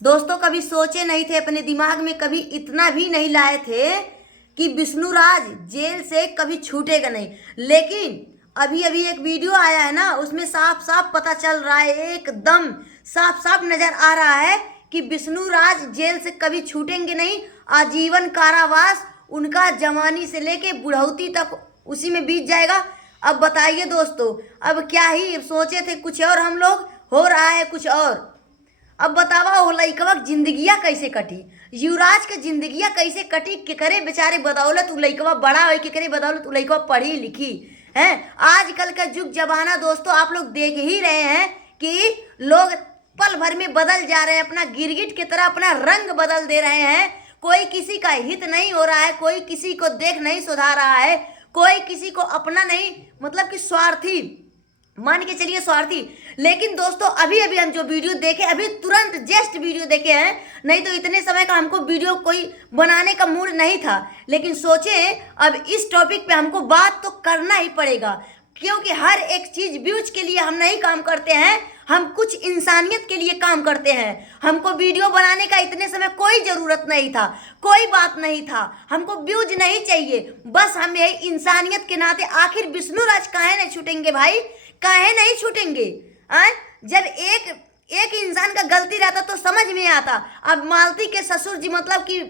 दोस्तों कभी सोचे नहीं थे, अपने दिमाग में कभी इतना भी नहीं लाए थे कि विष्णुराज जेल से कभी छूटेगा नहीं। लेकिन अभी अभी एक वीडियो आया है ना, उसमें साफ साफ पता चल रहा है, एकदम साफ साफ नजर आ रहा है कि विष्णुराज जेल से कभी छूटेंगे नहीं। आजीवन कारावास उनका जवानी से लेके बुढ़ौती तक उसी में बीत जाएगा। अब बताइए दोस्तों, अब क्या ही सोचे थे कुछ और हम लोग, हो रहा है कुछ और। अब बतावा हो लइकवा जिंदगिया कैसे कटी, युवराज के जिंदगिया कैसे कटी, केकरे बेचारे बदौलत उ लइकवा बड़ा हो, केकरे बदौलत उ लइकवा पढ़ी लिखी है। आजकल का युग जमाना दोस्तों आप लोग देख ही रहे हैं कि लोग पल भर में बदल जा रहे हैं, अपना गिरगिट की तरह अपना रंग बदल दे रहे हैं। कोई किसी का हित नहीं हो रहा है, कोई किसी को देख नहीं सुधार रहा है, कोई किसी को अपना नहीं, मतलब कि स्वार्थी, मान के चलिए स्वार्थी। लेकिन दोस्तों अभी अभी हम जो वीडियो देखे, अभी तुरंत जस्ट वीडियो देखे हैं, नहीं तो इतने समय का हमको वीडियो कोई बनाने का मूड नहीं था। लेकिन सोचे अब इस टॉपिक पे हमको बात तो करना ही पड़ेगा, क्योंकि हर एक चीज व्यूज के लिए हम नहीं काम करते हैं, हम कुछ इंसानियत के लिए काम करते हैं। हमको वीडियो बनाने का इतने समय कोई ज़रूरत नहीं था, कोई बात नहीं था, हमको व्यूज नहीं चाहिए, बस हम यही इंसानियत के नाते। आखिर विष्णुराज काहे नहीं छूटेंगे भाई, काहे नहीं छूटेंगे? जब एक इंसान का गलती रहता तो समझ में आता। अब मालती के ससुर जी मतलब कि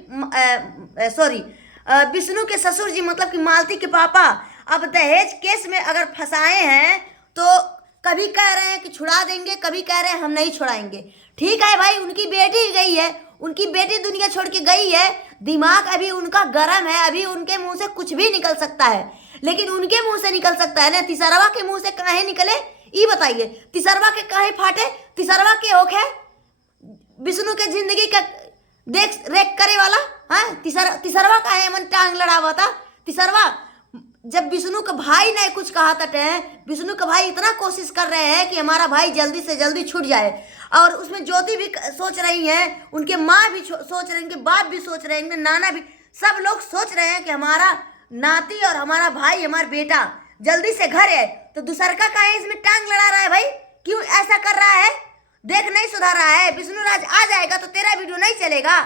विष्णु के ससुर जी मतलब कि मालती के पापा अब दहेज केस में अगर फंसाए हैं तो कभी कह रहे हैं कि छुड़ा देंगे, कभी कह रहे हैं हम नहीं छुड़ाएंगे। ठीक है भाई, उनकी बेटी गई है, उनकी बेटी दुनिया छोड़ के गई है, दिमाग अभी उनका गर्म है, अभी उनके मुंह से कुछ भी निकल सकता है। लेकिन उनके मुंह से निकल सकता है ना, तिसरवा के मुंह से काहे निकले ये बताइए? तिसरवा के काहे फाटे? तिसरवा के होखे विष्णु के जिंदगी का देख रेख करे वाला, हाँ तिसरवा काहे मन टांग लड़ावा था? तिसरवा जब विष्णु का भाई ने कुछ कहा था, विष्णु का भाई इतना कोशिश कर रहे हैं कि हमारा भाई जल्दी से जल्दी छूट जाए, और उसमें ज्योति भी सोच रही हैं, उनके माँ भी सोच रहे हैं, उनके बाप भी सोच रहे हैं, नाना भी, सब लोग सोच रहे हैं कि हमारा नाती और हमारा भाई, हमारा बेटा जल्दी से घर है। तो दूसर का काहे इसमें टांग लड़ा रहा है भाई? क्यों ऐसा कर रहा है? देख नहीं सुधार रहा है? विष्णुराज आ जाएगा तो तेरा वीडियो नहीं चलेगा।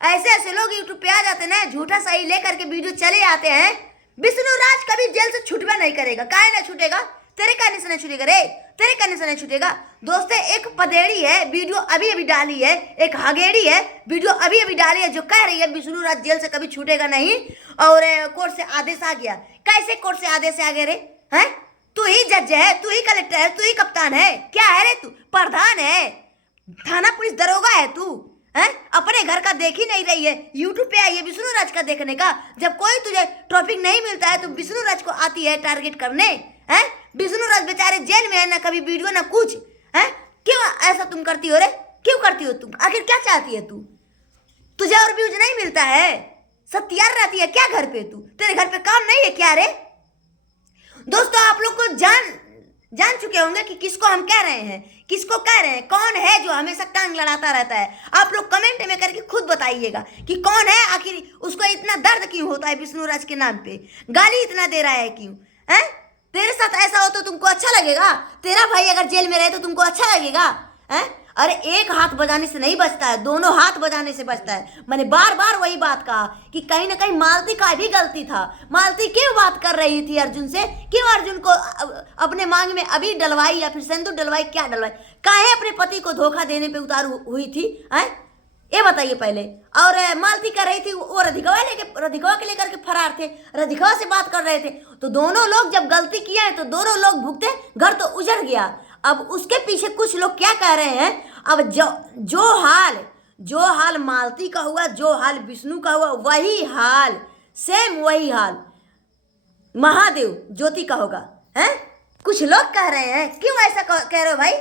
ऐसे ऐसे लोग यूट्यूब पे आ जाते हैं, झूठा सही लेकर के वीडियो चले आते हैं। विष्णुराज कभी जेल से छूटवा नहीं करेगा। काहे ना छूटेगा? तेरे कहने से नहीं छूटेगा रे, तेरे कहने से नहीं छूटेगा। दोस्तों एक पदेड़ी है, वीडियो अभी अभी डाली है, एक हगेड़ी है, वीडियो अभी अभी डाली है, जो कह रही है विष्णुराज जेल से कभी छूटेगा नहीं, और कोर्ट से आदेश आ गया। कैसे कोर्ट से आदेश आ गया रे? हैं, तू ही जज है, तू ही कलेक्टर है, तू ही कप्तान है, क्या है रे? तू प्रधान है, थाना पुलिस दरोगा है तू? हैं, अपने घर का देख ही नहीं रही है, यूट्यूब पे आई है विष्णुराज का देखने का। जब कोई तुझे टॉपिक नहीं मिलता है तो विष्णुराज को आती है टारगेट करने। हैं, विष्णुराज बेचारे जेल में है, ना कभी वीडियो ना कुछ। हैं, क्यों ऐसा तुम करती हो रे? क्यों करती हो तुम? आखिर क्या चाहती है तू? तुझे और व्यूज नहीं मिलता है, सब तैयार रहती है क्या घर पे? तू तेरे घर पे काम नहीं है क्या रे? दोस्तों आप लोग को जान चुके होंगे कि किसको हम कह रहे हैं, किसको कह रहे हैं, कौन है जो हमेशा टांग लड़ाता रहता है। आप लोग कमेंट में करके खुद बताइएगा कि कौन है, आखिर उसको इतना दर्द क्यों होता है विष्णुराज के नाम पे, गाली इतना दे रहा है क्यों? हैं, तेरे साथ ऐसा हो तो तुमको अच्छा लगेगा? तेरा भाई अगर जेल में रहे तो तुमको अच्छा लगेगा? हैं, अरे एक हाथ बजाने से नहीं बचता है, दोनों हाथ बजाने से बचता है। मैंने बार बार वही बात कहा कि कहीं ना कहीं मालती का भी गलती था। मालती क्यों बात कर रही थी अर्जुन से? क्यों अर्जुन को अपने मांग में अभी डलवाई या फिर सिंदूर डलवाई, क्या डलवाई? काहे अपने पति को धोखा देने पे उतार हुई थी? हैं, ये बताइए पहले। और मालती कर रही थी वो रधिकवा के लेकर के फरार थे, रधिकवा से बात कर रहे थे। तो दोनों लोग जब गलती किया है तो दोनों लोग भुगते, घर तो उजड़ गया। अब उसके पीछे कुछ लोग क्या कह रहे हैं, अब जो हाल मालती का हुआ, जो हाल विष्णु का हुआ, वही हाल, सेम वही हाल महादेव ज्योति का होगा। हैं, कुछ लोग कह रहे हैं, क्यों ऐसा कह रहे हो भाई?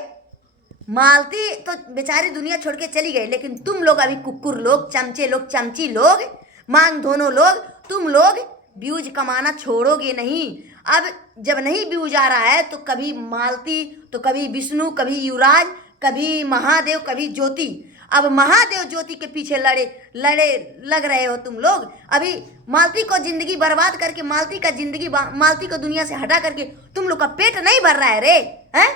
मालती तो बेचारी दुनिया छोड़ के चली गई, लेकिन तुम लोग अभी कुकुर लोग, चमचे लोग, चमची लोग, मांग धोनो लोग, तुम लोग व्यूज कमाना छोड़ोगे नहीं। अब जब नहीं व्यूज आ रहा है तो कभी मालती, तो कभी विष्णु, कभी युवराज, कभी महादेव, कभी ज्योति। अब महादेव ज्योति के पीछे लग रहे हो तुम लोग। अभी मालती को जिंदगी बर्बाद करके, मालती को दुनिया से हटा करके तुम लोग का पेट नहीं भर रहा है रे? हैं,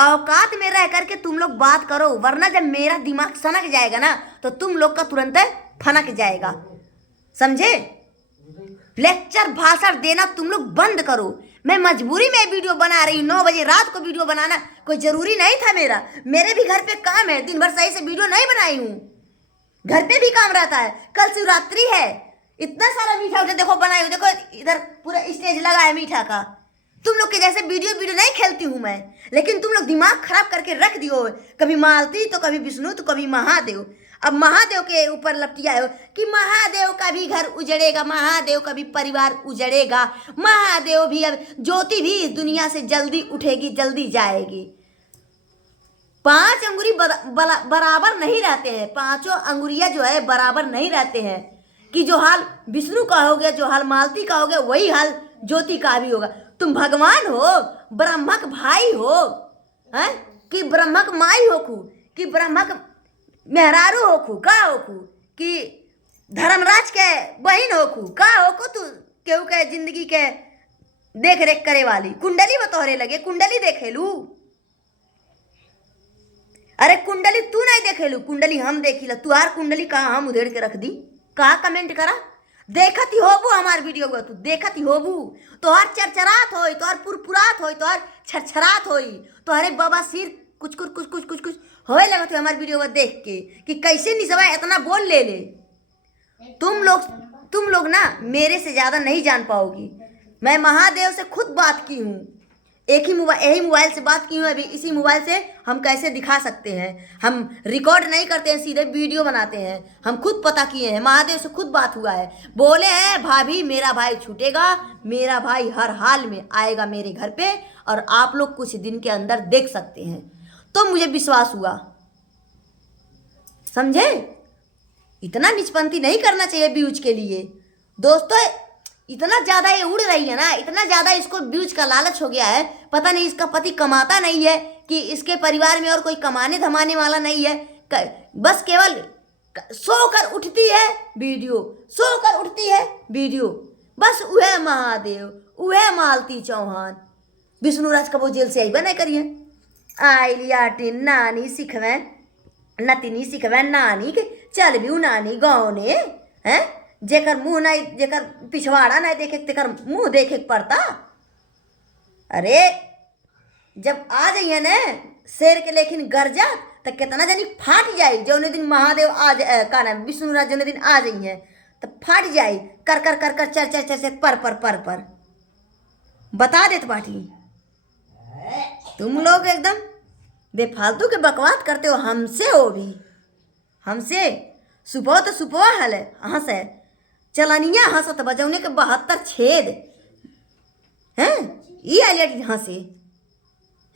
औकात में रह करके तुम लोग बात करो, वरना जब मेरा दिमाग सनक जाएगा ना तो तुम लोग का तुरंत फनक जाएगा, समझे। लेक्चर भाषण देना तुम लोग बंद करो। मैं मजबूरी में वीडियो बना रही हूँ, 9 बजे रात को वीडियो बनाना कोई जरूरी नहीं था मेरा। मेरे भी घर पे काम है, दिन भर सही से वीडियो नहीं बनाई हूँ, घर पे भी काम रहता है। कल शिवरात्रि है, इतना सारा मीठा उठा देखो बनाई हूँ, देखो इधर पूरा स्टेज लगा है मीठा का। तुम लोग के जैसे वीडियो नहीं खेलती हूँ मैं, लेकिन तुम लोग दिमाग खराब करके रख दियो, कभी मालती तो कभी विष्णु तो कभी महादेव। अब महादेव के ऊपर लपटिया हो कि महादेव का भी घर उजड़ेगा, महादेव का भी परिवार उजड़ेगा, महादेव भी अब ज्योति भी इस दुनिया से जल्दी उठेगी, जल्दी जाएगी। 5 अंगुरी बराबर नहीं रहते हैं, 5 अंगुरिया जो है बराबर नहीं रहते हैं। कि जो हाल विष्णु का हो गया, जो हाल मालती का हो गया, वही हाल ज्योति का भी होगा। तुम भगवान हो, ब्रह्मक भाई हो, हैं कि ब्रह्मक माई होखू, कि ब्रह्मक मेहरारू होखू, का होखू, कि धर्मराज के बहन होखू, का होखू तू केहू के जिंदगी के देख रेख करे वाली। कुंडली में तोहरे लगे, कुंडली देखेलू। अरे कुंडली तू नहीं देखेलू, कुंडली हम देखिला। तुहार कुंडली कहाँ हम उधेड़ के रख दी, कहाँ कमेंट करा। देखत ही होबू हमार वीडियो को, तू देखत ही होबू। तोहार चरचरात होई, तोहार पुरपुरात होई, तोहार छरछरात होई, तोहरे बाबा सिर कुछ कुछ कुछ कुछ कुछ कुछ होए लगत हो हमार वीडियो को देख के कि कैसे निसवा इतना बोल ले। तुम लोग ना मेरे से ज़्यादा नहीं जान पाओगी। मैं महादेव से खुद बात की हूँ, यही मोबाइल से बात की हूँ। अभी इसी मोबाइल से हम कैसे दिखा सकते हैं, हम रिकॉर्ड नहीं करते हैं, सीधे वीडियो बनाते हैं। हम खुद पता किए हैं, महादेव से खुद बात हुआ है। बोले हैं भाभी मेरा भाई छूटेगा, मेरा भाई हर हाल में आएगा मेरे घर पे, और आप लोग कुछ दिन के अंदर देख सकते हैं। तो मुझे विश्वास हुआ, समझे। इतना निचपंथी नहीं करना चाहिए व्यूज के लिए दोस्तों। इतना ज़्यादा ये उड़ रही है ना, इतना ज़्यादा इसको व्यूज का लालच हो गया है। पता नहीं इसका पति कमाता नहीं है कि इसके परिवार में और कोई कमाने धमाने वाला नहीं है। बस केवल सो कर उठती है वीडियो, सो कर उठती है वीडियो। बस वह महादेव, वह मालती चौहान, विष्णुराज का वो जेल से आई बना करिए। आई लियाटी नानी सिखवे, नतिनी सिखवे नानी के चल भी नानी गाँव ने हैं। जेकर मुँह नहीं, जेकर पिछवाड़ा नहीं देखे तेकर मुँह देखे पड़ता। अरे जब आ जाइए न शेर के लेकिन गर्जा तो कितना जनी फाट जाई। जौने दिन महादेव आ का नाम विष्णुराज जौने दिन आ जाइए तो फाट जाई, कर कर कर कर चर चर चर चर पर पर पर पर बता देत बाटी। तुम लोग एकदम बेफालतू के बकवास करते हो हमसे, हो भी हमसे। सुबह तो सुबह हल हंस है, चलनिया हंसत बजौने के 72 छेद हैं। ये आलियाटीन हंसे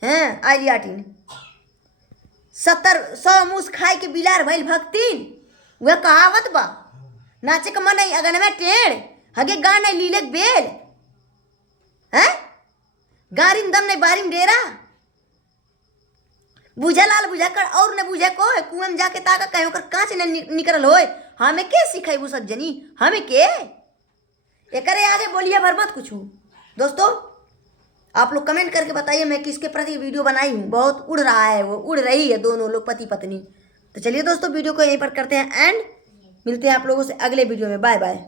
हैं, आलियाटीन 70-100 मूस खाए के बिलार भइल भक्तिन। वह कहावत बा, नाचे के मन अगन में टेढ़ हगे गा नहीं लीले बेल हैं। गारिम दम नहीं बारिम डेरा, बुझा लाल बुझा कर और न बुझे को कुएं में जाके ताका कहीं कर कांच न निकल होए। हमें के सिखाई वो सब जनी, हमें के एकरे आगे बोलिए भर मत कुछ। दोस्तों आप लोग कमेंट करके बताइए मैं किसके प्रति वीडियो बनाई हूँ। बहुत उड़ रहा है, वो उड़ रही है दोनों लोग पति पत्नी। तो चलिए दोस्तों वीडियो को यहीं पर करते हैं एंड मिलते हैं आप लोगों से अगले वीडियो में। Bye bye.